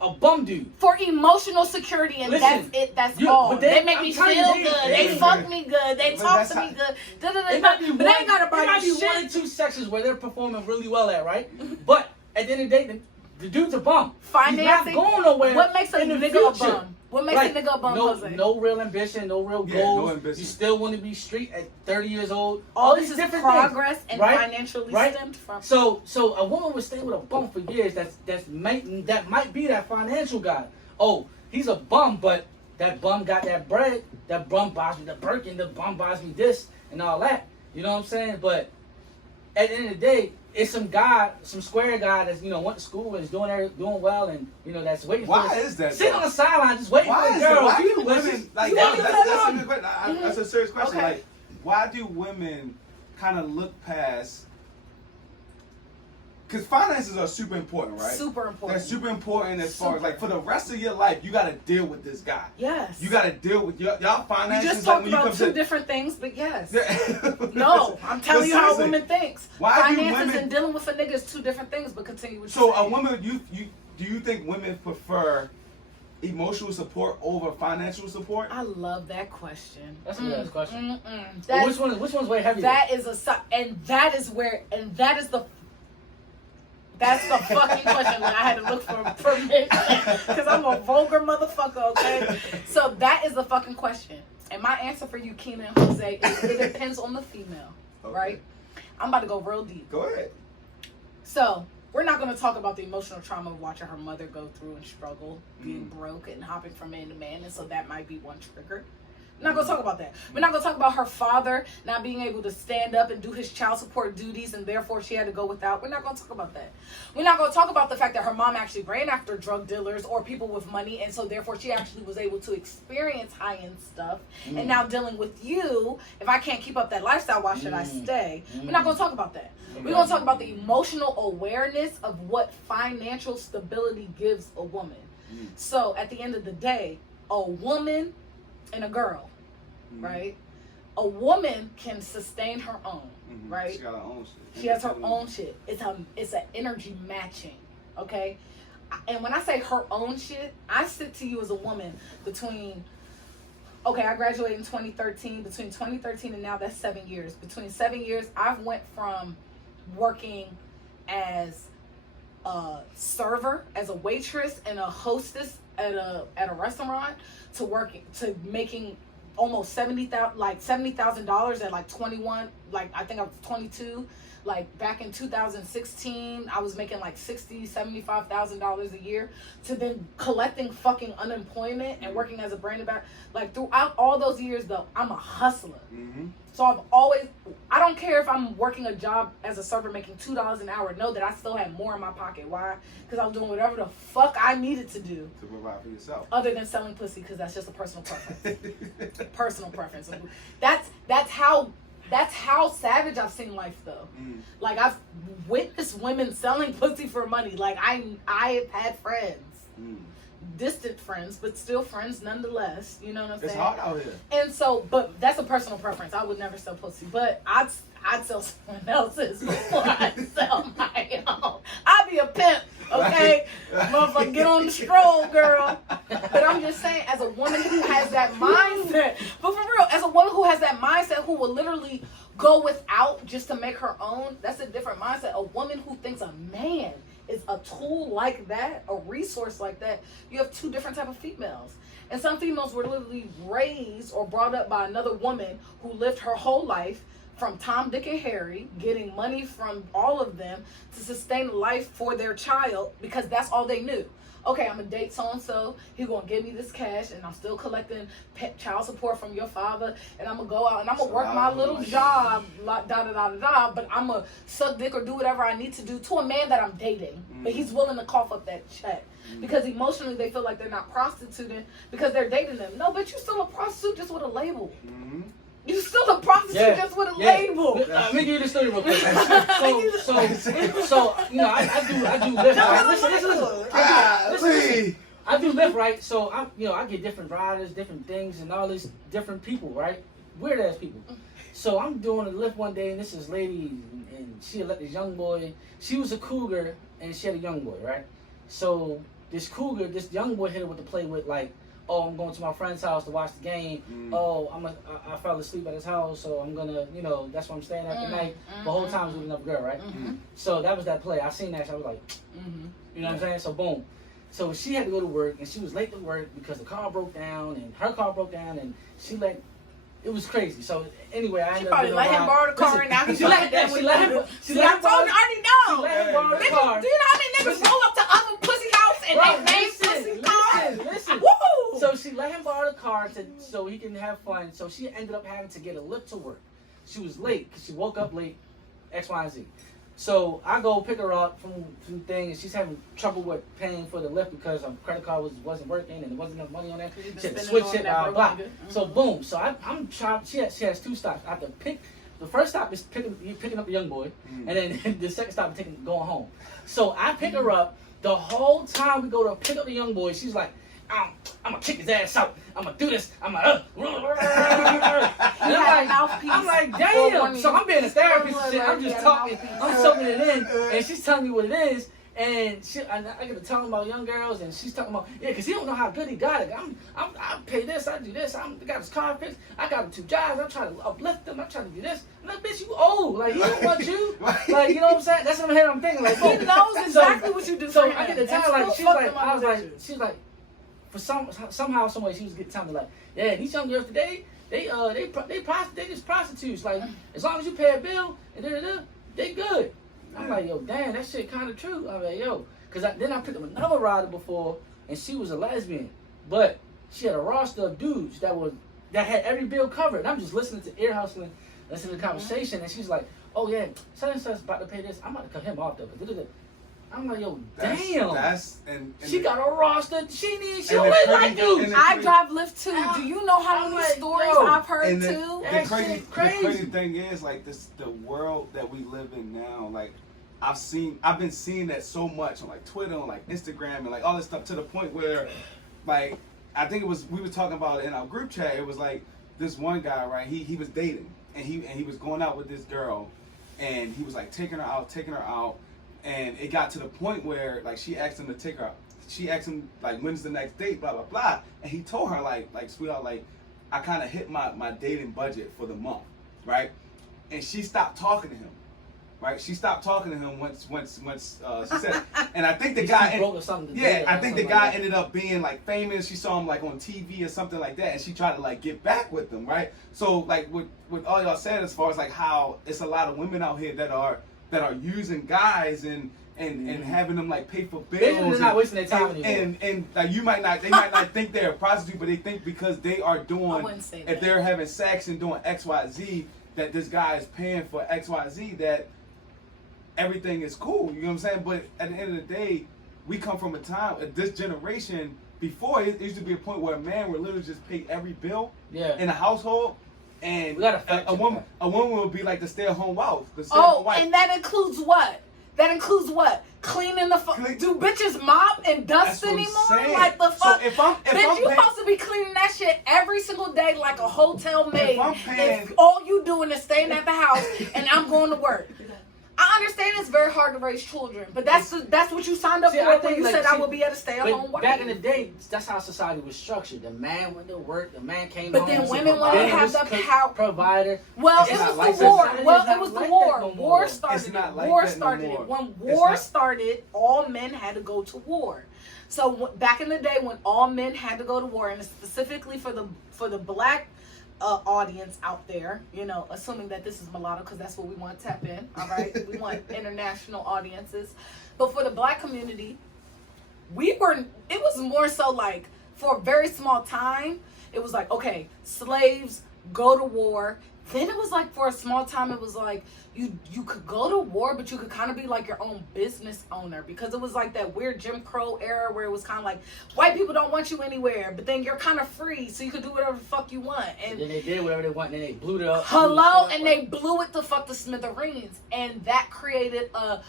A bum dude. for emotional security, and Listen, that's it. That's you- all. but They they- make I'm me telling feel you, good. they- They fuck me good. They But talk that's to me how- good. Da, da, da, It might be but they ain't got to it buy might you be one or shit. two sections where they're performing really well at, right? But at the end of the day, the dude's a bum. Financing. He's not going nowhere. What makes a in the nigga a future. bum? What makes Like, a nigga a bum, no, Jose? no real ambition, no real Yeah, no goals. ambition. You still want to be street at 30 years old. All these this is different progress things, and right? financially Right? stemmed from. So a woman would stay with a bum for years. That might be that financial guy. Oh, he's a bum, but that bum got that bread. That bum buys me the Birkin. The bum buys me this and all that. You know what I'm saying? But at the end of the day, it's some guy, some square guy that's went to school and is doing well, and that's waiting. Why for is that, Sitting though? on the sideline just waiting Why for is the girl. that? Why You do listen. women like You that's, listen. that's a good question. That's a serious question. Okay. Like, why do women kind of look past? Because finances are super important, right? Super important. They're super important as far as like for the rest of your life, you got to deal with this guy. Yes. You got to deal with y'all You finances. just like talked when you about come two to different things, but yes. Yeah. No, I'm telling you how a But seriously, woman thinks. why do Finances women- and dealing with a nigga is two different things, but continue with So a woman, do you think women prefer emotional support over financial support? I love that question. That's a good ass question. That, Which one's way heavier? that is that is that's the fucking question. Like, I had to look for permission because I'm a vulgar motherfucker, okay? So that is the fucking question. And my answer for you, Keena and Jose, is it depends on the female. right? I'm about to go real deep. Go ahead. So we're not going to talk about the emotional trauma of watching her mother go through and struggle, being broke and hopping from man to man, and so that might be one trigger. We're not going to talk about that. We're not going to talk about her father not being able to stand up and do his child support duties, and therefore she had to go without. We're not going to talk about that. We're not going to talk about the fact that her mom actually ran after drug dealers or people with money, and so therefore she actually was able to experience high-end stuff. And now dealing with you, if I can't keep up that lifestyle, why should I stay? We're not going to talk about that. We're going to talk about the emotional awareness of what financial stability gives a woman. So at the end of the day, a woman and a girl, right? A woman can sustain her own, right? She got her own shit. She has her own shit. It's an energy matching, okay? And when I say her own shit, I sit to you as a woman between, okay, I graduated in 2013. Between 2013 and now, that's 7 years. Between 7 years, I've went from working as a server, as a waitress and a hostess at a restaurant to making almost $70,000 at like 21, like I think I was 22. Like back in 2016, I was making like $75,000 a year, to then collecting fucking unemployment and working as a brand ambassador. Like throughout all those years though, I'm a hustler. So I don't care if I'm working a job as a server making $2 an hour, know that I still had more in my pocket. Why? Because I was doing whatever the fuck I needed to do. To provide for yourself. Other than selling pussy, because that's just a personal preference. Personal preference. That's how savage I've seen life though. Like I've witnessed women selling pussy for money. Like I've had friends. Distant friends, but still friends nonetheless. You know what I'm saying? It's hard out here. And so, but that's a personal preference. I would never sell pussy, but I'd sell someone else's before I sell my own. I'd be a pimp, okay? Motherfucker, get on the stroll, girl. But I'm just saying, as a woman who has that mindset, but for real, as a woman who has that mindset, who will literally go without just to make her own, that's a different mindset. A woman who thinks a man is a tool like that, a resource like that, you have two different type of females. And some females were literally raised or brought up by another woman who lived her whole life from Tom, Dick, and Harry, getting money from all of them to sustain life for their child because that's all they knew. Okay, I'm gonna date so-and-so, he's gonna give me this cash, and I'm still collecting child support from your father, and I'm gonna go out and I'm gonna work my little job, but I'm gonna suck dick or do whatever I need to do to a man that I'm dating, but he's willing to cough up that check. Because emotionally they feel like they're not prostituting because they're dating them. No, but you're still a prostitute just with a label. You still a prostitute just with a label. Let me give you the story real quick. So you know, I do lift. Right? Listen. I do lift, right? So I get different riders, different things, and all these different people, right? Weird ass people. So I'm doing a lift one day, and this is lady, and she had let this young boy. She was a cougar, and she had a young boy, right? So this young boy hit her with the play with like, oh, I'm going to my friend's house to watch the game. Oh, I fell asleep at his house, so I'm gonna, that's where I'm staying at the night. The whole time I was with another girl, right? So that was that play. I seen that, so I was like, you know what I'm saying? So boom. So she had to go to work, and she was late to work because the car broke down, and her car broke down, and it was crazy. So anyway, I ended up probably let him borrow the car, and now he's like that. She let him. I told you, I already know. She let him borrow the car. Do you know how many niggas roll up to other pussy house and they name pussy car? Listen. Woo! So she let him borrow the car so he can have fun. So she ended up having to get a lift to work. She was late because she woke up late, X, Y, and Z. So I go pick her up from thing, and she's having trouble with paying for the lift because her credit card wasn't working and there wasn't enough money on that. She had to switch it, blah, blah. So boom. So I'm trying. She has two stops. I have to pick. The first stop is picking up the young boy, and then the second stop is going home. So I pick her up. The whole time we go to pick up the young boy, she's like, I'm gonna kick his ass out. I'm gonna do this. I'm like, I'm like, damn. So I'm being a therapist and shit. I'm just talking. I'm soaking it in, and she's telling me what it is. And I get to tell him about young girls, and she's talking about, because he don't know how good he got it. I pay this, I do this, I got his car fixed, I got him 2 jobs, I'm trying to uplift him, I'm trying to do this. I'm like, bitch, you old. Like, he don't want you. Like, you know what I'm saying? That's what I'm thinking. Like, he knows exactly what you do. So I get to tell her, like, she's like, somehow, some way, she was getting telling me like, yeah, these young girls today, they just prostitutes. Like, as long as you pay a bill and they good. I'm like, yo, damn, that shit kind of true. I'm like, yo, because then I picked up another rider before, and she was a lesbian, but she had a roster of dudes that had every bill covered. And I'm just listening to ear hustling, listening to the conversation, and she's like, oh yeah, such and such about to pay this. I'm about to cut him off though. I'm like, yo, damn. And she got a roster. She don't the like dudes. I drive Lyft too. Do you know how many stories I've heard too? The crazy thing is, like, the world that we live in now, like, I've been seeing that so much on like Twitter, on like Instagram, and like all this stuff, to the point where, like, I think we were talking about it in our group chat. It was like this one guy, right? He was dating, and he was going out with this girl, and he was like taking her out. And it got to the point where, like, she asked him to take her out. She asked him, like, when's the next date, blah, blah, blah. And he told her, like sweetheart, like, I kind of hit my dating budget for the month, right? And she stopped talking to him, right? She stopped talking to him once she said, and I think the guy, I think the guy ended up being, like, famous. She saw him, like, on TV or something like that, and she tried to, like, get back with him, right? So, like, with all y'all said, as far as, like, how it's a lot of women out here that are using guys and having them, like, pay for bills. They're not wasting their time anymore. And like, they might not think they're a prostitute, but they think because they are doing, if they're having sex and doing XYZ, that this guy is paying for XYZ, that everything is cool. You know what I'm saying? But at the end of the day, we come from a time, this generation, before it used to be a point where a man would literally just pay every bill in a household. And a woman will be like the stay-at-home wife. And that includes what? Cleaning the do bitches mop and dust anymore? Like, the fuck? So if you supposed to be cleaning that shit every single day like a hotel maid. If all you doing is staying at the house and I'm going to work. I understand it's very hard to raise children, but that's what you signed up for when you said I would be at a stay-at-home wife. Back in the day, that's how society was structured. The man went to work, the man came home. But then women wanted to have the power. Provider. Well, it was the war. Well, it was the war. War started it. War started it. When war started, all men had to go to war. So back in the day, when all men had to go to war, and specifically for the black audience out there, you know, assuming that this is mulatto, because that's what we want to tap in, all right? We want international audiences. But for the black community, it was more so like, for a very small time, it was like, okay, slaves go to war. Then it was like, for a small time, it was like, you could go to war, but you could kind of be like your own business owner, because it was like that weird Jim Crow era where it was kind of like, white people don't want you anywhere, but then you're kind of free, so you could do whatever the fuck you want. And then they did whatever they want, and then they blew it up. They blew it the fuck to smithereens, and that created a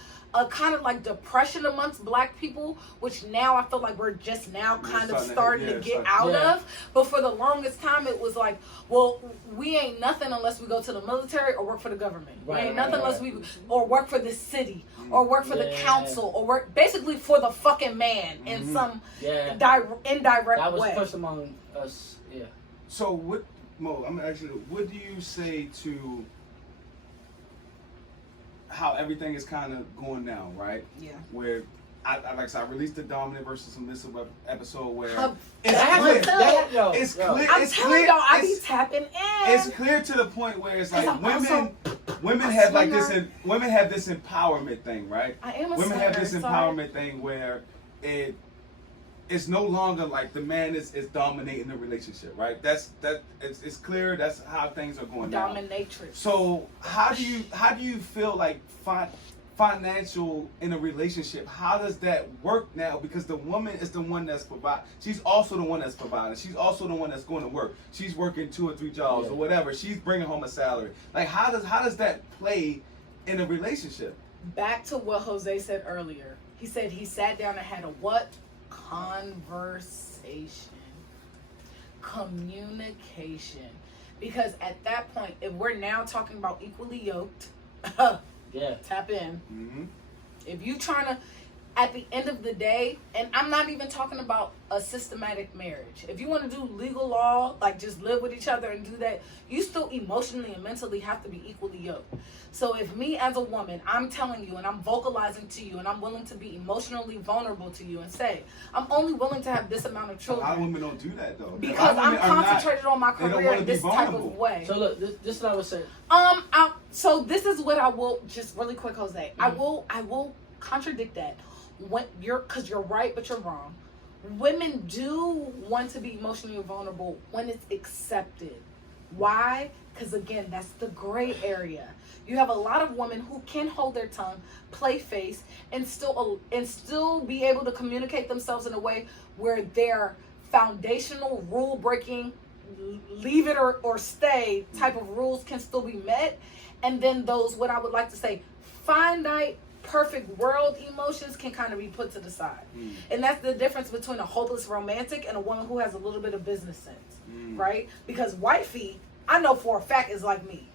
kind of like depression amongst black people, which now I feel like we're just now kind of starting to get out of. But for the longest time, it was like, well, we ain't nothing unless we go to the military or work for the government. We ain't nothing unless we or work for the city or work for the council or work basically for the fucking man in some indirect way. That was pushed among us. Yeah. So what, Mo? I'm actually. What do you say to how everything is kind of going now, right? Yeah. Where I like I said, I released the dominant versus submissive episode where it's clear. I'm telling y'all, I be tapping in. It's clear to the point where it's like women have like women have this empowerment thing, right? I am a women have this empowerment thing where it's no longer like the man is dominating the relationship, right? It's clear that's how things are going now. Dominatrix. So how do you feel like financial in a relationship? How does that work now? Because the woman is the one that's providing. She's also the one that's providing. She's also the one that's going to work. She's working 2 or 3 jobs or whatever. She's bringing home a salary. Like how does that play in a relationship? Back to what Jose said earlier. He said he sat down and had a what? Conversation, communication, because at that point, if we're now talking about equally yoked, tap in. Mm-hmm. If you trying to, at the end of the day, and I'm not even talking about a systematic marriage. If you want to do legal law, like just live with each other and do that, you still emotionally and mentally have to be equally yoked. So if me as a woman, I'm telling you and I'm vocalizing to you and I'm willing to be emotionally vulnerable to you and say, I'm only willing to have this amount of A children. lot of women don't do that though. Because I'm concentrated on my they don't career wanna in be this type of vulnerable. way. So look, this is what I would say. So this is what I will just really quick, Jose. I will contradict that. Because you're right, but you're wrong. Women do want to be emotionally vulnerable when it's accepted. Why? Because again, that's the gray area. You have a lot of women who can hold their tongue, play face, and still be able to communicate themselves in a way where their foundational rule breaking, leave it or stay type of rules can still be met. And then those, what I would like to say, finite, perfect world emotions can kind of be put to the side. And that's the difference between a hopeless romantic and a woman who has a little bit of business sense, right? Because wifey, I know for a fact, is like me.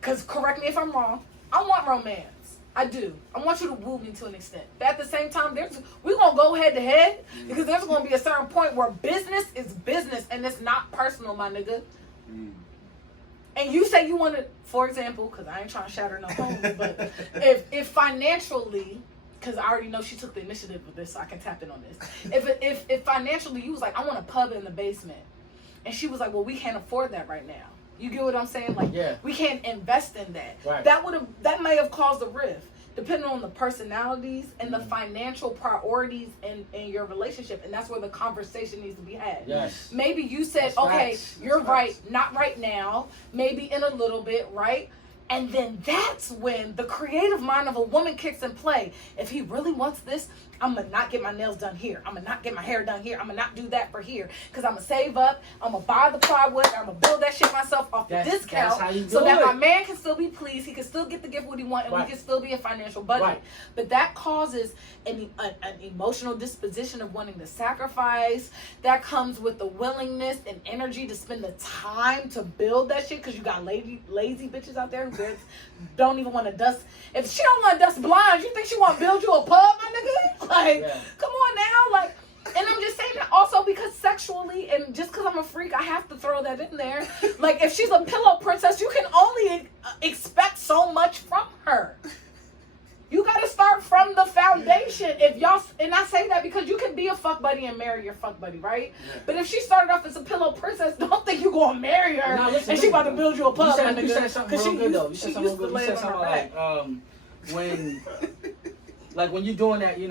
Because correct me if I'm wrong, I want romance. I do. I want you to woo me to an extent. But at the same time, we're going to go head to head because there's going to be a certain point where business is business and it's not personal, my nigga. And you say you want to, for example, because I ain't trying to shatter no homes, but if financially, because I already know she took the initiative with this, so I can tap in on this. If financially you was like, I want a pub in the basement, and she was like, well, we can't afford that right now. You get what I'm saying? Like, we can't invest in that. Right. That may have caused a rift, depending on the personalities and the financial priorities in your relationship, and that's where the conversation needs to be had. Yes. Maybe you said, That's okay, facts. you're That's right, facts. not right now, maybe in a little bit, right? And then that's when the creative mind of a woman kicks in play. If he really wants this, I'm going to not get my nails done here. I'm going to not get my hair done here. I'm going to not do that for here. Because I'm going to save up. I'm going to buy the plywood. I'm going to build that shit myself off the discount. That's how you So do that it. my man can still be pleased. He can still get the gift what he wants. And we can still be a financial buddy. Right. But that causes an emotional disposition of wanting to sacrifice. That comes with the willingness and energy to spend the time to build that shit. Because you got lazy bitches out there who don't even want to dust. If she don't want to dust blinds, you think she want to build you a pub, my nigga? Like, come on now. Like, and I'm just saying that also because sexually, and just because I'm a freak, I have to throw that in there. Like, if she's a pillow princess, you can only expect so much from her. You got to start from the foundation. If y'all, and I say that because you can be a fuck buddy and marry your fuck buddy, right? Yeah. But if she started off as a pillow princess, don't think you gonna marry her Now, listen, and she about to build you a pub. You said something real good though. You said something real good. You said something like when you're doing that, you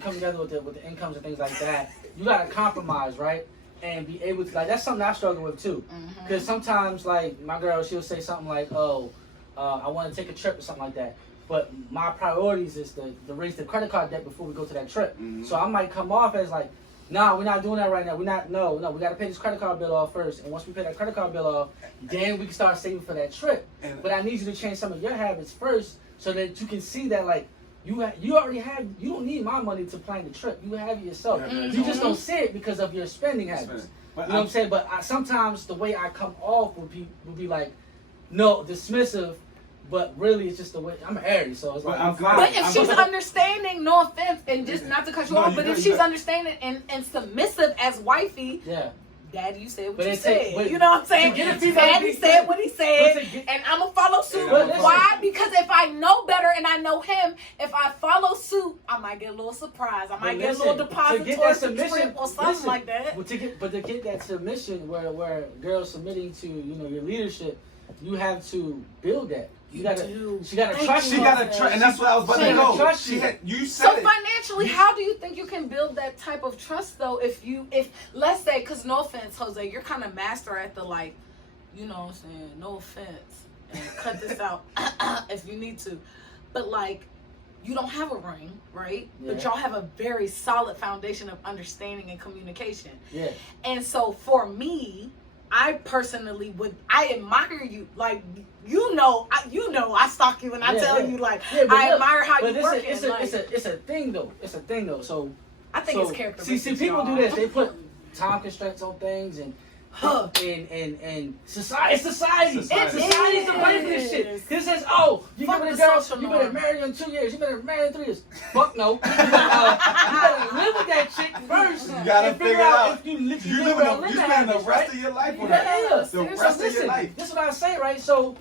come together with the incomes and things like that. You gotta compromise, right? And be able to, like, that's something I struggle with too. Because sometimes, like, my girl, she'll say something like, I want to take a trip or something like that. But my priorities is to raise the credit card debt before we go to that trip. So I might come off as like, nah, we're not doing that right now. We got to pay this credit card bill off first. And once we pay that credit card bill off, then we can start saving for that trip. But I need you to change some of your habits first so that you can see that, like, you don't need my money to plan the trip. You have it yourself. You just don't see it because of your spending habits. You know what I'm saying? But sometimes the way I come off would be like, no, dismissive. But really, it's just the way I'm an Aries, so it's like I'm fine. But if she's understanding, no offense, and just not to cut you off, but if she's understanding and submissive as wifey, Daddy, you said what you said. You know what I'm saying? Daddy said what he said, and I'm gonna follow suit. Why? Because if I know better and I know him, if I follow suit, I might get a little surprise. I might get a little deposit towards the trip or something like that. But to get that submission, where girls submitting to your leadership, you have to build that. She gotta trust. She gotta trust, and that's what I was about to go. You said so financially, how do you think you can build that type of trust though? If let's say, because no offense, Jose, you're kind of master at the, like, you know what I'm saying? No offense, and cut this out if you need to, but like, you don't have a ring, right? Yeah. But y'all have a very solid foundation of understanding and communication. Yeah. And so for me, I personally I admire you, like, I stalk you and I tell you, like, I admire how you work. It's a thing though. It's a thing though. So I think it's characteristic. See, people do this. They put time constraints on things, and and society. It's society. Society. Society's the way for this shit. is. It says, oh, you Fuck give it a the girl, social you better norm. marry her in 2 years. You better marry her in 3 years. Fuck no. You better live with that chick first. You gotta and figure out. if you You live spend the rest of your life with Yeah, her. yeah. The Seriously, rest of your life. This is what I say, right? So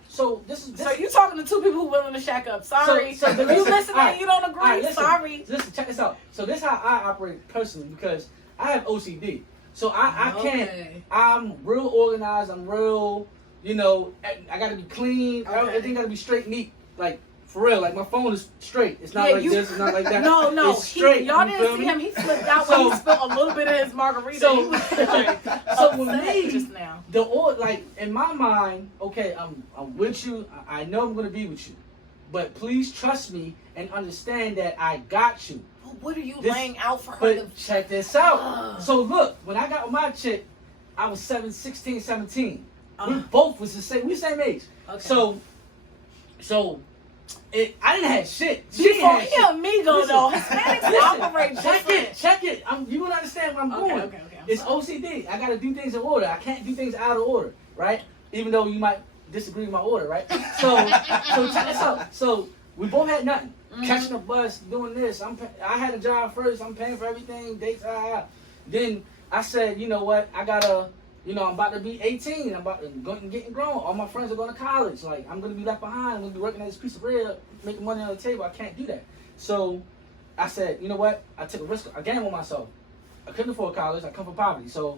this is. So you talking to two people who willing to shack up. Sorry. So If you listening all right, and you don't agree, all right, listen, sorry. Listen, check this out. So this is how I operate personally because I have OCD. So I can't. Okay. I'm real organized. I'm real. You know, I gotta be clean. Okay. Everything gotta be straight, neat. Like for real. Like my phone is straight. It's not Yeah, like you- this. It's not like that. No, It's straight. y'all you didn't feel see me? him. He flipped out when So- he spilled a little bit of his margarita. So- He was like, So with upset me, just now. the or like in my mind, okay, I'm with you. I know I'm gonna be with you, but please trust me and understand that I got you. But what are you This- laying out for her? But check this out. Ugh. So look, when I got with my chick, I was 16, 17. We Uh. both was the same. We same age. Okay. So I didn't have shit. She Before had he shit. amigo Listen, though, Hispanics listen, operate check different. it, check it. You gonna understand where I'm Okay, going. okay. I'm It's sorry. OCD. I gotta do things in order. I can't do things out of order, right? Even though you might disagree with my order, right? So check this out. So we both had nothing. Mhm. Catching a bus, doing this. I had a job first. I'm paying for everything. Dates. Then I said, you know what? I gotta. You know, I'm about to be 18. I'm about to getting grown. All my friends are going to college. Like, I'm going to be left behind. I'm going to be working at this piece of bread, making money on the table. I can't do that. So I said, you know what? I took a risk. I gambled myself. I couldn't afford college. I come from poverty. So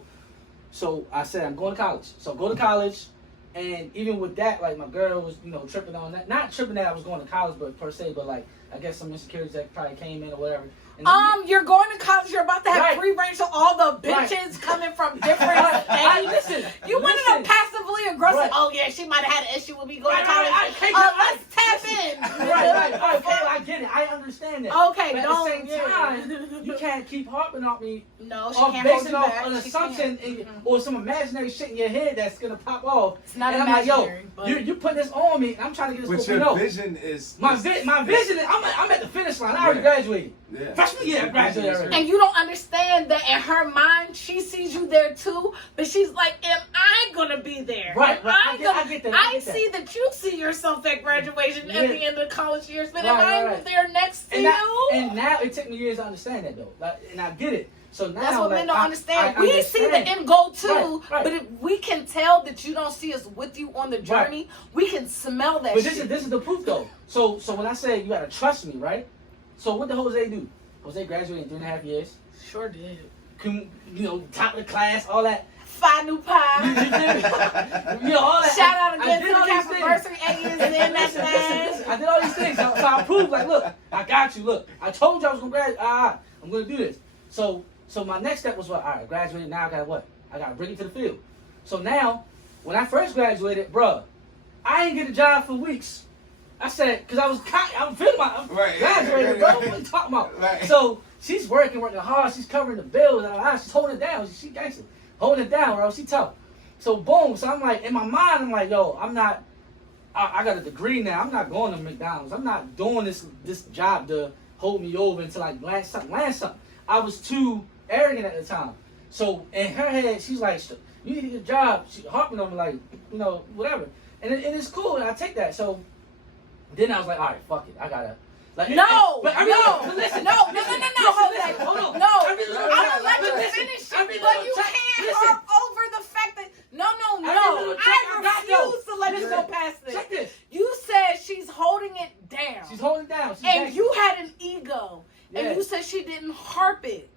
I said, I'm going to college. So go to college. And even with that, like, my girl was, you know, tripping on that. Not tripping that I was going to college, but per se, but, like, I guess some insecurities that probably came in or whatever. And then- You're going to college. You're about to have Right. free range, so all the bitches coming from different Right, states. listen, You wanted listen. to passively aggressive. Right. Oh yeah, she might have had an issue with me going Right, to college. right, right. Let's tap in. Right. Okay, I get it. I understand that. Okay, But at don't. the same yeah. time, you can't keep harping on me No, she or can't hold basing you off back. an She assumption can't. in, or some imaginary shit in your head that's gonna pop off. It's not and I'm like, imaginary. yo, but you put this on me, and I'm trying to get this But school your no. vision is My vision is I'm at the finish line. I already Yeah. graduated. Yeah. Freshman year, I graduated already. And you don't understand that in her mind, she sees you there too, but she's like, am I gonna be there? Right, Am right. I get that, I I get that. see that you see yourself at graduation Yeah. at the end of college years, but Right, am I right. there next to And, you? and now it took me years to understand that though, like, and I get it. So now That's what like, men don't I understand. We see the understand. end goal too, Right, right. but if we can tell that you don't see us with you on the journey, we can smell that But shit. this is the proof though. So when I say you gotta trust me, right? So what did Jose do? Jose graduated in 3.5 years. Sure did. You know, top of the class, all that. Phi Nu You Pi. know, all that. Shout out I again to did the all these things. anniversary 8 years in. That's Listen, nice. I did all these things. So I proved, like, look, I got you. Look, I told you I was gonna graduate. I'm gonna do this. So my next step was what? All right, graduated. Now I got what? I gotta bring it to the field. So now, when I first graduated, bruh, I didn't get a job for weeks. I said, cause I'm feeling I'm Right, graduated, right, bro. right. What are you talking about? Right. So she's working hard. She's covering the bills. She's holding it down. She gangster, holding it down, bro. She tough. So boom. So I'm like, in my mind, I'm like, yo, I'm not. I got a degree now. I'm not going to McDonald's. I'm not doing this job to hold me over until I land something. I was too arrogant at the time. So in her head, she's like, you need to get a job. She harping on me like, you know, whatever. And it's cool, and I take that. So then I was like, all right, fuck it. I gotta. Like, No, but I no, but listen, no, listen, Jose. listen, hold on. No, Every little I'm check- gonna let you listen, finish it, every but little you check- can't listen. harp over the fact that no. Every little check I I got, though. refuse to let you Listen, go past this. Check this. You said she's holding it down, She's holding it down. She's and gangster. you had an ego, Yeah. and you said she didn't harp it.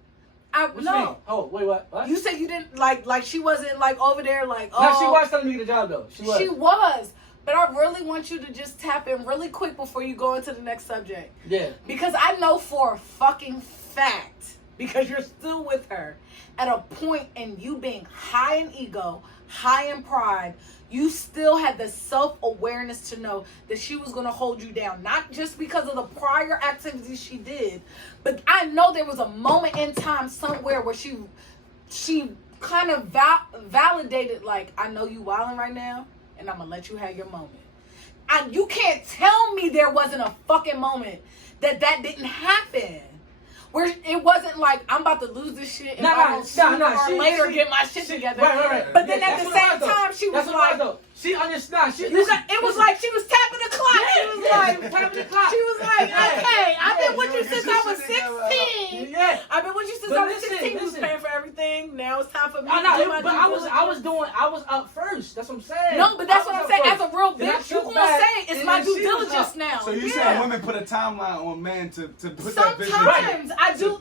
What you mean? Oh, wait, what? What? You said you didn't like she wasn't like over there like oh. No, she was telling me to get a job though. She was. She was. But I really want you to just tap in really quick before you go into the next subject. Yeah. Because I know for a fucking fact, because you're still with her, at a point in you being high in ego, high in pride, you still had the self-awareness to know that she was going to hold you down. Not just because of the prior activities she did, but I know there was a moment in time somewhere where she kind of validated, like, I know you wilding right now, and I'm going to let you have your moment. And you can't tell me there wasn't a fucking moment that didn't happen. where it wasn't like I'm about to lose this shit and I'm sooner or later get my shit together. Right. But then at the same time, she was like, she understood. it was like she was tapping the clock. She was like, tapping the clock. She was like, okay, I've been with you since I was 16. Yeah. I've been with you since But I was listen, 16. You was listen. paying for everything. Now it's time for me Oh, to no, do my but due I was diligence. I was up first. That's what I'm saying. No, but that's what I'm saying. As a real Then I bitch, you took gonna back, say it's and my then due she was diligence up. now. So you Yeah. saying women put a timeline on men to put that vision? Sometimes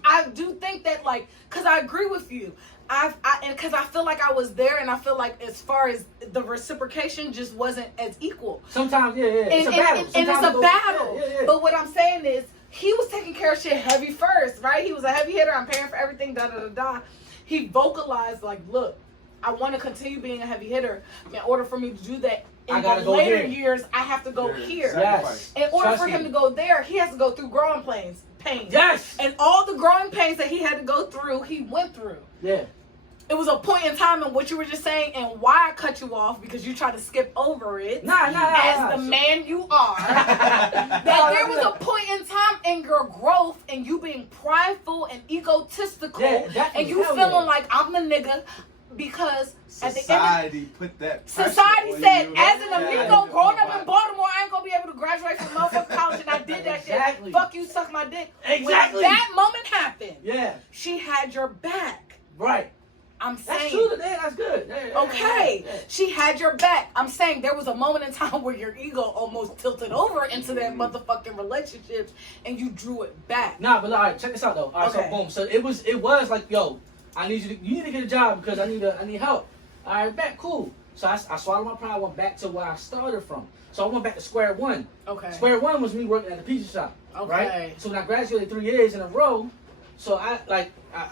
I do think that, like, cause I agree with you. And cause I feel like I was there, and I feel like as far as the reciprocation just wasn't as equal. Sometimes, yeah. It's a And battle. it's Sometimes a it goes- battle. Yeah. But what I'm saying is, he was taking care of shit heavy first, right? He was a heavy hitter. I'm paying for everything. Da da da da. He vocalized like, look, I want to continue being a heavy hitter. In order for me to do that, I in gotta the go later here. years, I have to go here. Yes. In order Trust for him me. to go there, he has to go through growing pains. Yes. And all the growing pains that he had to go through, he went through. Yeah. It was a point in time in what you were just saying and why I cut you off because you tried to skip over it. Nah. As the man you are. That there was a point in time in your growth and you being prideful and egotistical and you feeling like I'm the nigga because at the end of Society put that pressure society on said, you. as an Yeah, amigo growing up in Baltimore, I ain't gonna be able to graduate from motherfucking college, and I did that Exactly. shit. Fuck you, suck my dick. Exactly. When that moment happened, Yeah. she had your back. Right. I'm That's saying. true today. That's good. Yeah, Okay, yeah. she had your back. I'm saying there was a moment in time where your ego almost tilted over into that motherfucking relationship, and you drew it back. Nah, but all right, check this out though. All right, Okay. so boom. So it was like, yo, you need to get a job because I need help. All right, bet, cool. So I swallowed my pride, went back to where I started from. So I went back to square one. Okay. Square one was me working at the pizza shop. Okay. Right. So when I graduated 3 years in a row, so I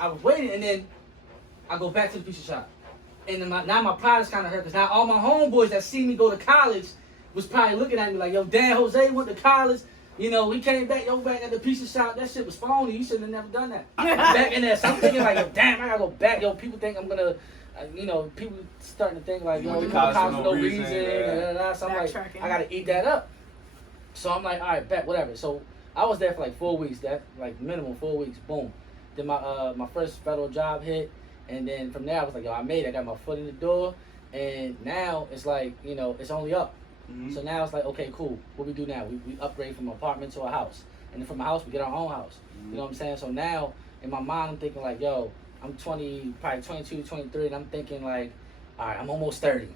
was waiting, and then I go back to the pizza shop, and then now my pride is kind of hurt because now all my homeboys that see me go to college was probably looking at me like, yo, Dan Jose went to college. You know, we came back, back at the pizza shop. That shit was phony. You should have never done that. Back in there, so I'm thinking like, yo, damn, I gotta go back. Yo, people think I'm gonna, people starting to think like, yo, went you to go to college college for for no no reason, reason. yeah. So I'm like, Backtracking. I gotta eat that up. So I'm like, all right, bet, whatever. So I was there for like 4 weeks. That like minimum 4 weeks. Boom. Then my first federal job hit, and then from there I was like, yo, I made it. I got my foot in the door, and now it's like, it's only up. Mhm. So now it's like, okay, cool. What we do now? We upgrade from an apartment to a house. And then from a house, we get our own house. You know what I'm saying? So now, in my mind, I'm thinking like, yo, I'm 20, probably 22, 23, and I'm thinking like, all right, I'm almost 30.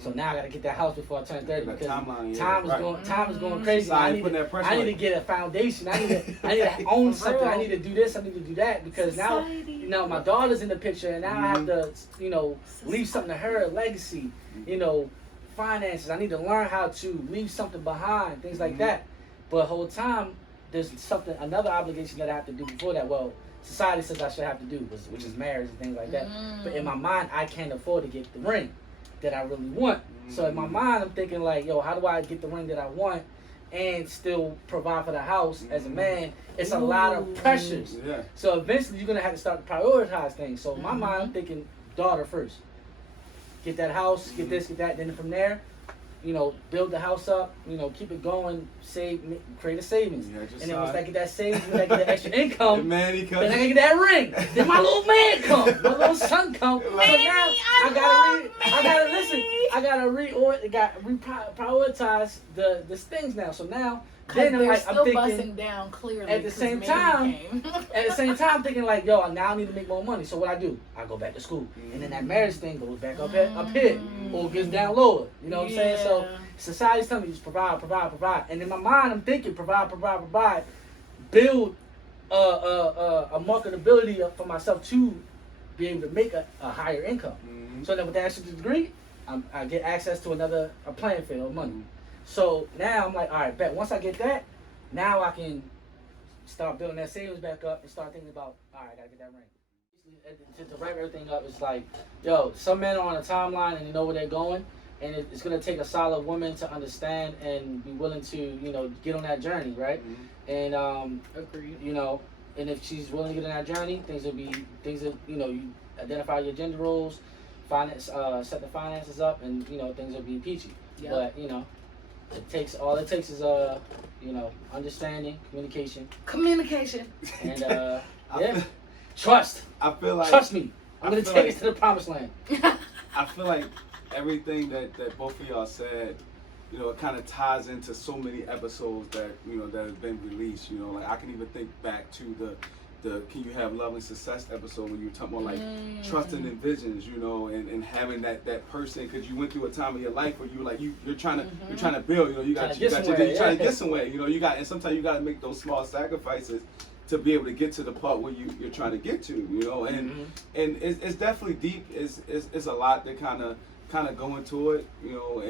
So now I gotta get that house before I turn 30 That because timeline, yeah, time is right. going crazy. Society I need putting that pressure I need on to you. get a foundation. I need to own For something. I real. need to do this. I need to do that because Society. now my daughter's in the picture, and now I have to leave something to her, a legacy. Finances. I need to learn how to leave something behind, things like that. But the whole time there's another obligation that I have to do before that. Well, society says I should have to do, which is marriage and things like that. But in my mind, I can't afford to get the ring that I really want. So in my mind, I'm thinking like, yo, how do I get the ring that I want and still provide for the house as a man? It's a lot of pressures. Yeah. So eventually, you're gonna have to start to prioritize things. So in my mind, I'm thinking daughter first. Get that house, get this, get that. Then from there, build the house up. Keep it going. Save, create a savings. Yeah, just And then once side. I get that savings, when I get that extra The income, man, he then comes. I can get that ring. Then my little man come. My little son come. So now I gotta prioritize the things now. So now then they're I'm still thinking busting down clearly. at the 'cause same Manny time- came. at the same time thinking like, yo, now I need to make more money. So what I do? I go back to school. And then that marriage thing goes back up here or gets down lower. You know what I'm saying? So Yeah. society's telling me just provide. And in my mind I'm thinking provide. Build a marketability for myself to be able to make a higher income. So then with that extra degree, I get access to a playing field of money. So now I'm like, all right, bet. Once I get that, now I can start building that savings back up and start thinking about, all right, I gotta get that ring. To wrap everything up, it's like, yo, some men are on a timeline and they know where they're going, and it's gonna take a solid woman to understand and be willing to, get on that journey, right? And Agreed. and if she's willing to get on that journey, you identify your gender roles, set the finances up, and things will be peachy. Yep. But all it takes is understanding, communication, Communication. and Yeah. Trust. I feel like Trust me. I'm gonna feel take like- us to the promised land. I feel like everything that both of y'all said, you know, it kind of ties into so many episodes that, you know, that have been released. You know, like I can even think back to the Can You Have Love and Success episode when you were talking about like trusting in visions, you know, and having that person, because you went through a time of your life where you were like you're trying to build, you know, you Trying to trying to get get somewhere, you know, and sometimes you got to make those small sacrifices to be able to get to the part where you're trying to get to, you know, and it's definitely deep. It's a lot that kind of go into it, you know,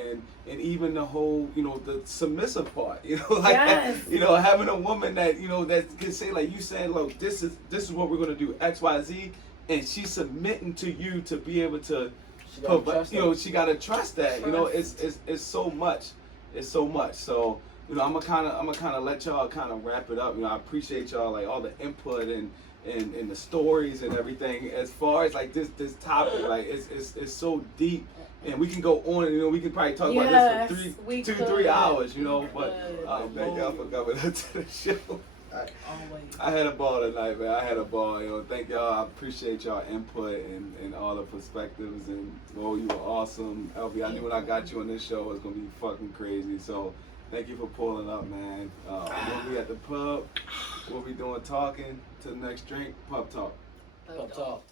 and even the whole, you know, the submissive part, you know, like Yes. you know, having a woman that, you know, that can say, like you said, look, this is what we're gonna do, XYZ, and she's submitting to you to be able to She gotta provide, trust you know, that. she gotta trust that, you know, it's so much, so. You know, I'm gonna kind of let y'all kind of wrap it up. You know, I appreciate y'all, like all the input and the stories and everything. As far as like this topic, like it's so deep, and we can go on. And, you know, we can probably talk about this for 3 hours. You know, but thank y'all for coming up to the show. Always. I had a ball tonight, man. I had a ball. You know, thank y'all. I appreciate y'all input and all the perspectives. And well, you were awesome, LB. I knew when I got you on this show, it was gonna be fucking crazy. So. Thank you for pulling up, man. We'll be at the pub. We'll be doing talking to the next drink. Pub talk. Pub talk.